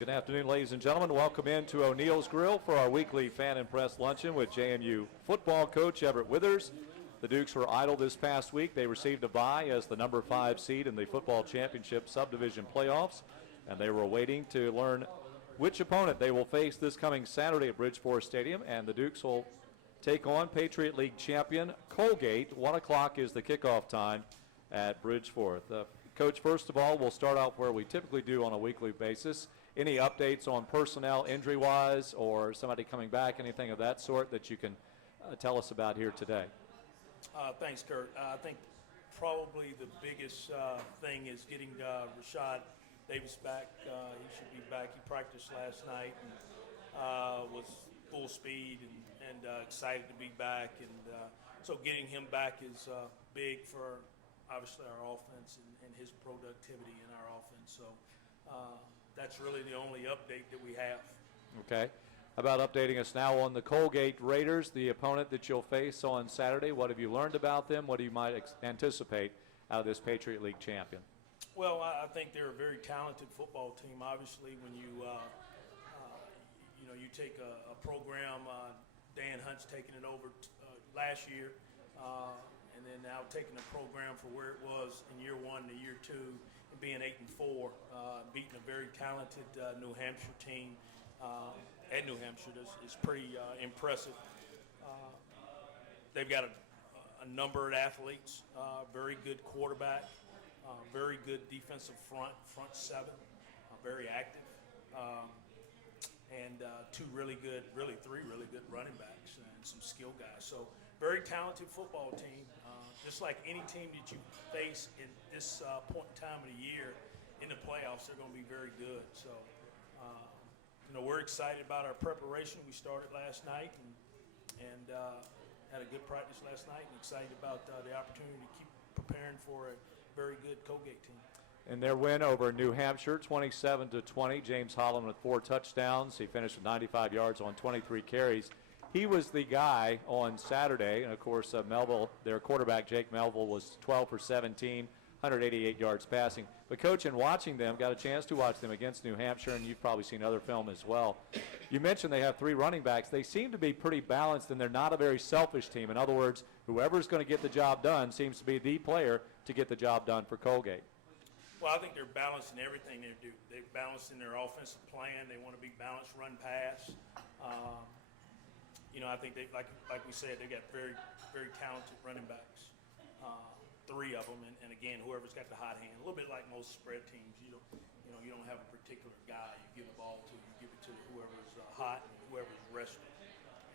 Good afternoon, ladies and gentlemen. Welcome into O'Neill's Grill for our weekly Fan and Press Luncheon with JMU football coach Everett Withers. The Dukes were idle this past week. They received a bye as the number 5 seed in the football championship subdivision playoffs, and they were waiting to learn which opponent they will face this coming Saturday at Bridgeport Stadium, and the Dukes will take on Patriot League champion Colgate. 1 o'clock is the kickoff time at Bridgeport. Coach, first of all, we'll start out where we typically do on a weekly basis. Any updates on personnel injury-wise or somebody coming back, anything of that sort that you can tell us about here today? Thanks, Kurt. I think probably the biggest thing is getting Rashad Davis back. He should be back. He practiced last night and was full speed and excited to be back. And so getting him back is big for obviously our offense and his productivity in our offense. So that's really the only update that we have. Okay. How about updating us now on the Colgate Raiders, the opponent that you'll face on Saturday? What have you learned about them? What do you might anticipate out of this Patriot League champion? Well, I think they're a very talented football team. Obviously, when you you take a program, Dan Hunt's taking it over last year, and then now taking a program for where it was in year 1 to year 2, and being 8-4, beating a very talented New Hampshire team at New Hampshire is pretty impressive. They've got a number of athletes, very good quarterback, very good defensive front 7, very active, and three really good running backs and some skill guys. So very talented football team. Just like any team that you face in this point in time of the year in the playoffs, they're going to be very good. So, we're excited about our preparation. We started last night and had a good practice last night, and excited about the opportunity to keep preparing for a very good Colgate team. And their win over New Hampshire, 27-20. James Holland with 4 touchdowns. He finished with 95 yards on 23 carries. He was the guy on Saturday, and of course Melville, their quarterback Jake Melville, was 12 for 17, 188 yards passing. But Coach, in watching them, got a chance to watch them against New Hampshire, and you've probably seen other film as well. You mentioned they have 3 running backs. They seem to be pretty balanced, and they're not a very selfish team. In other words, whoever's going to get the job done seems to be the player to get the job done for Colgate. Well, I think they're balanced in everything they do. They're balanced in their offensive plan. They want to be balanced run pass. I think they, like we said, they got very, very talented running backs, 3 of them, and again, whoever's got the hot hand. A little bit like most spread teams, you don't have a particular guy you give the ball to. You give it to whoever's hot and whoever's rested,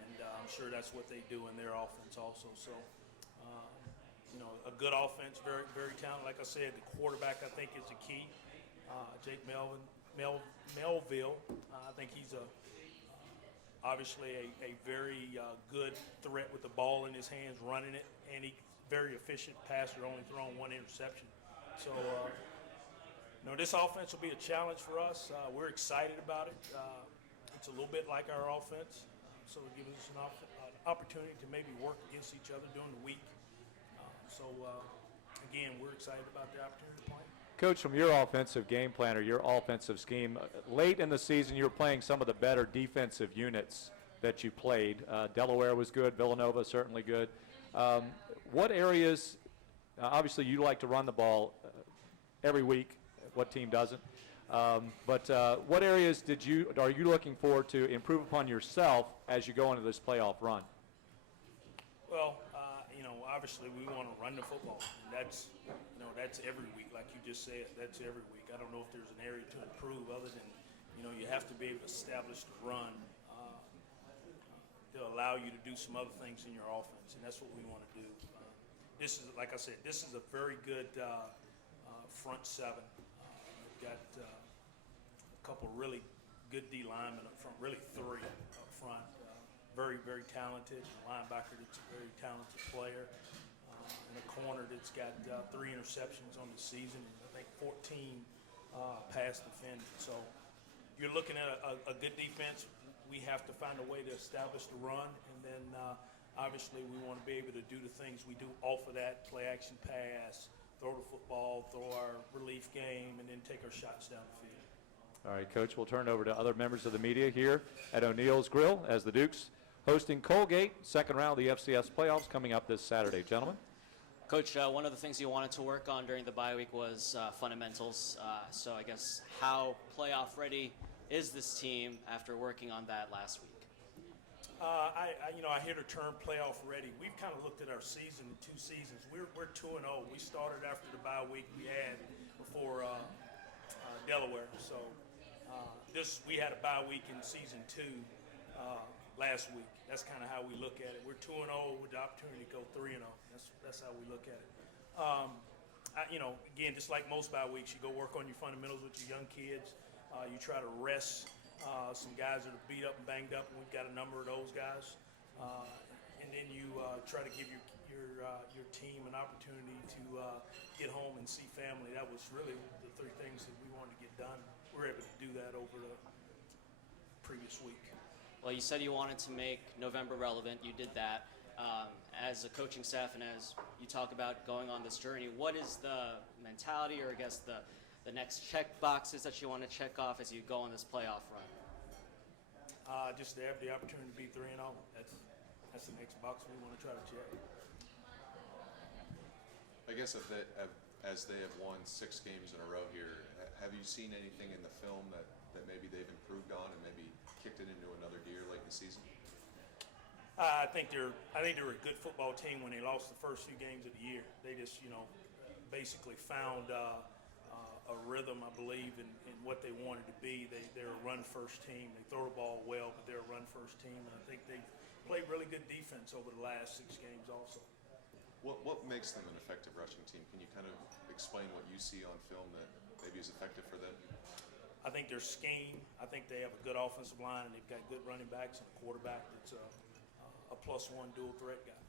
and I'm sure that's what they do in their offense also. So, a good offense, very, very talented. Like I said, the quarterback I think is the key. Jake Melville, I think he's obviously a very good threat with the ball in his hands, running it, and he's very efficient passer, only throwing 1 interception. So, this offense will be a challenge for us. We're excited about it. It's a little bit like our offense, so it gives us an opportunity to maybe work against each other during the week. Again, we're excited about the opportunity to play. Coach, from your offensive game plan or your offensive scheme, late in the season you were playing some of the better defensive units that you played. Delaware was good, Villanova certainly good. What areas, obviously you like to run the ball every week, what team doesn't? But what areas are you looking forward to improve upon yourself as you go into this playoff run? Well, obviously we want to run the football, and that's every week, like you just said. That's every week. I don't know if there's an area to improve other than, you have to be able to establish the run to allow you to do some other things in your offense, and that's what we want to do. This is, like I said, this is a very good front 7. We've got a couple really good D linemen up front, really 3 up front. Very, very talented. A linebacker that's a very talented player. And a corner that's got 3 interceptions on the season, and I think 14 pass defended. So you're looking at a good defense. We have to find a way to establish the run, and then obviously we want to be able to do the things we do off of that, play action pass, throw the football, throw our relief game, and then take our shots down the field. All right, Coach, we'll turn it over to other members of the media here at O'Neill's Grill as the Dukes hosting Colgate, second round of the FCS playoffs coming up this Saturday. Gentlemen? Coach, one of the things you wanted to work on during the bye week was fundamentals. So I guess how playoff ready is this team after working on that last week? I hear the term playoff ready. We've kind of looked at our season in 2 seasons. We're 2-0. We started after the bye week we had before Delaware. So we had a bye week in season 2 last week. That's kind of how we look at it. We're 2-0 with the opportunity to go 3-0. That's how we look at it. Again, just like most bye weeks, you go work on your fundamentals with your young kids. You try to rest some guys that are beat up and banged up, and we've got a number of those guys. And then you try to give your team an opportunity to get home and see family. That was really the 3 things that we wanted to get done. We were able to do that over the previous week. Well, you said you wanted to make November relevant. You did that. As a coaching staff and as you talk about going on this journey, what is the mentality or I guess the next check boxes that you want to check off as you go on this playoff run? Just to have the opportunity to be 3-0. That's the next box we want to try to check. I guess as they have won 6 games in a row here, have you seen anything in the film that maybe they've improved on and maybe kicked it into another gear late in the season? I think they're a good football team when they lost the first few games of the year. They just basically found a rhythm, I believe, in what they wanted to be. They're a run-first team. They throw the ball well, but they're a run-first team, and I think they played really good defense over the last 6 games also. What makes them an effective rushing team? Can you kind of explain what you see on film that maybe is effective for them? I think their scheme. I think they have a good offensive line, and they've got good running backs and a quarterback that's a +1 dual threat guy.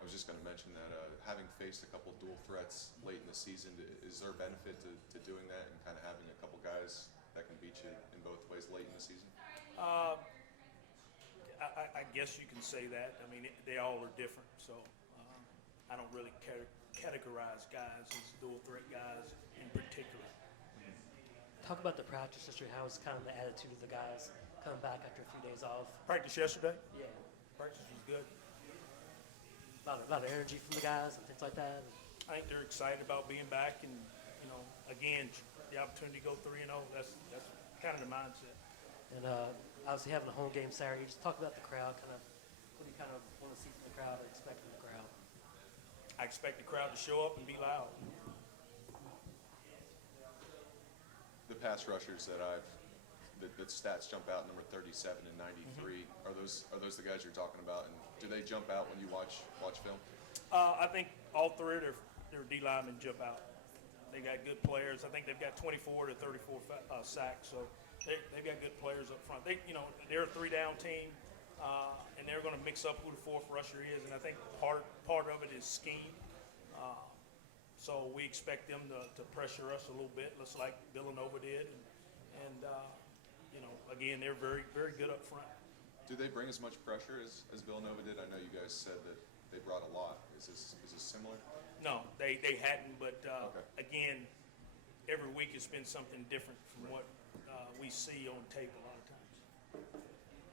I was just going to mention that having faced a couple dual threats late in the season, is there a benefit to doing that and kind of having a couple guys that can beat you in both ways late in the season? I guess you can say that. I mean, they all are different, so I don't really categorize guys as dual threat guys in particular. Talk about the practice history. How was kind of the attitude of the guys coming back after a few days off? Practice yesterday? Yeah. Practice was good. A lot of energy from the guys and things like that. I think they're excited about being back, and again, the opportunity to go 3-0. That's kind of the mindset. And obviously having a home game Saturday. Just talk about the crowd. What do you kind of want to see from the crowd or expect from the crowd? I expect the crowd to show up and be loud. The pass rushers the stats jump out, number 37 and 93. Are those the guys you're talking about? And do they jump out when you watch film? I think all 3 of their D linemen jump out. They got good players. I think they've got 24 to 34 sacks. So they've got good players up front. They're a 3-down team, and they're going to mix up who the 4th rusher is. And I think part of it is scheme. So we expect them to pressure us a little bit, just like Villanova did. And again, they're very, very good up front. Do they bring as much pressure as Villanova did? I know you guys said that they brought a lot. Is this similar? No, they hadn't, but Okay. again, every week it's been something different from what we see on tape a lot of times.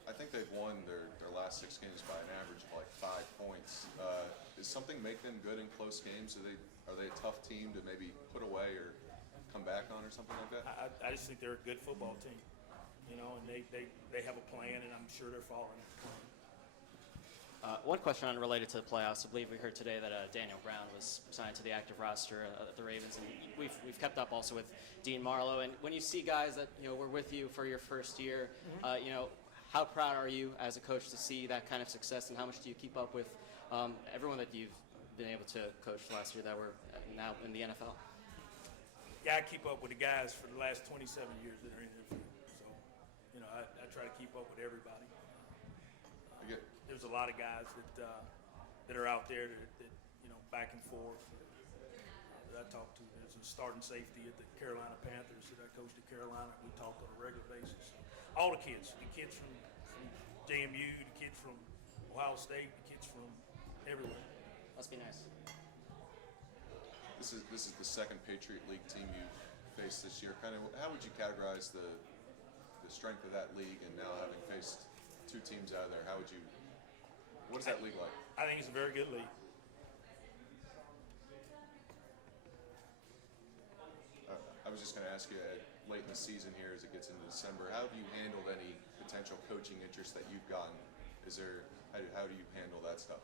I think they've won their last 6 games by an average of like 5 points. Does something make them good in close games? Are they a tough team to maybe put away or come back on or something like that? I just think they're a good football team, and they have a plan, and I'm sure they're following the plan. One question unrelated to the playoffs. I believe we heard today that Daniel Brown was signed to the active roster at the Ravens, and we've kept up also with Dean Marlowe. And when you see guys that were with you for your first year, how proud are you as a coach to see that kind of success, and how much do you keep up with everyone that you've been able to coach last year that were now in the NFL? Yeah, I keep up with the guys for the last 27 years that are in the field. So, I try to keep up with everybody. There's a lot of guys that are out there that back and forth that I talk to. There's a starting safety at the Carolina Panthers that I coached at Carolina. We talk on a regular basis. All the kids from JMU, the kids from Ohio State, the kids from everywhere. Must be nice. This is the second Patriot League team you've faced this year. Kind of, how would you categorize the strength of that league, and now having faced two teams out of there, what is that league like? I think it's a very good league. I was just going to ask you, late in the season here, as it gets into December, how have you handled any potential coaching interest that you've gotten? How do you handle that stuff?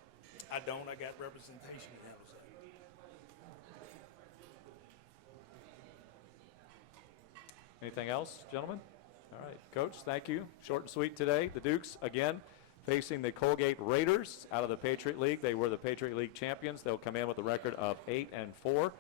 I don't. I got representation that handles that. Anything else, gentlemen? All right, Coach, thank you. Short and sweet today. The Dukes, again, facing the Colgate Raiders out of the Patriot League. They were the Patriot League champions. They'll come in with a record of 8-4.